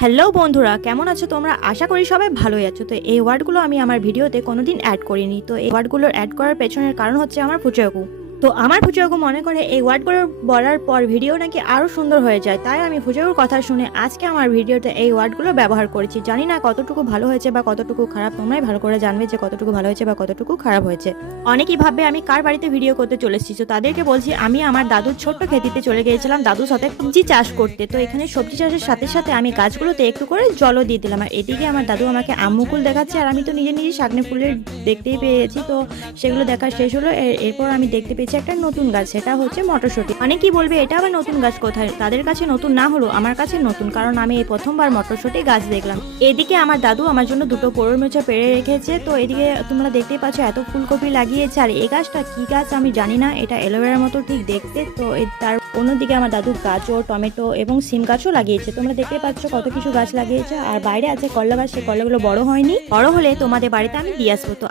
Hello বন্ধুরা, কেমন আছো তোমরা? আশা করি সবাই ভালোই আছো। তো এই ওয়ার্ডগুলো আমি আমার ভিডিওতে কোনোদিন অ্যাড করিনি। তো এই ওয়ার্ডগুলোর অ্যাড করার পেছনের কারণ হচ্ছে আমার ফুচুয়াকু। তো আমার ফুচুয়াকু মনে করে এই ওয়ার্ডগুলো বলার পর ভিডিও নাকি আরও সুন্দর হয়ে যায়। তাই আমি ফুচুয়াকুর কথা শুনে আজকে আমার ভিডিওতে এই ওয়ার্ডগুলো ব্যবহার করেছি। জানি না কতটুকু ভালো হয়েছে বা কতটুকু খারাপ, তোমরাই ভালো করে জানবে যে কতটুকু ভালো হয়েছে বা কতটুকু খারাপ হয়েছে। অনেকেই ভাববে আমি কার বাড়িতে ভিডিও করতে চলে এসেছি। তো তাদেরকে বলছি আমি আমার দাদুর ছোট্ট খেতিতে চলে গিয়েছিলাম দাদুর সাথে সবজি চাষ করতে। তো এখানে সবজি চাষের সাথে সাথে আমি গাছগুলোতে একটু করে জলও দিয়ে দিলাম। আর এদিকে আমার দাদু আমাকে আম্মুকুল দেখাচ্ছে, আর আমি তো নিজে নিজে শাকনি ফুলের দেখতেই পেয়েছি। তো সেগুলো দেখা শেষ হলো। এরপর আমি দেখতে পেয়েছি একটা নতুন গাছ, সেটা হচ্ছে মটরশুঁটি। অনেকেই বলবে এটা আবার নতুন গাছ কোথায়? তাদের কাছে নতুন না হলো আমার কাছে নতুন, কারণ আমি এই প্রথমবার মটরশুঁটি গাছ দেখলাম। এদিকে আমার দাদু আমার জন্য দুটো পোড়র মোচা পেড়ে রেখেছে। তো এদিকে তোমরা দেখতেই পাচ্ছ এত ফুলকপি লাগিয়েছে। আর এই গাছটা কি গাছ আমি জানি না, এটা অ্যালোভেরার মতো ঠিক দেখতে। তো তার অন্যদিকে আমার দাদু গাজর, টমেটো এবং সিম গাছও লাগিয়েছে। তোমরা দেখতে পাচ্ছ কত কিছু গাছ লাগিয়েছে। আর বাইরে আছে করলা গাছ, সেই করলাগুলো বড় হয়নি, বড় হলে তোমাদের বাড়িতে আমি দিয়ে আসবো। তো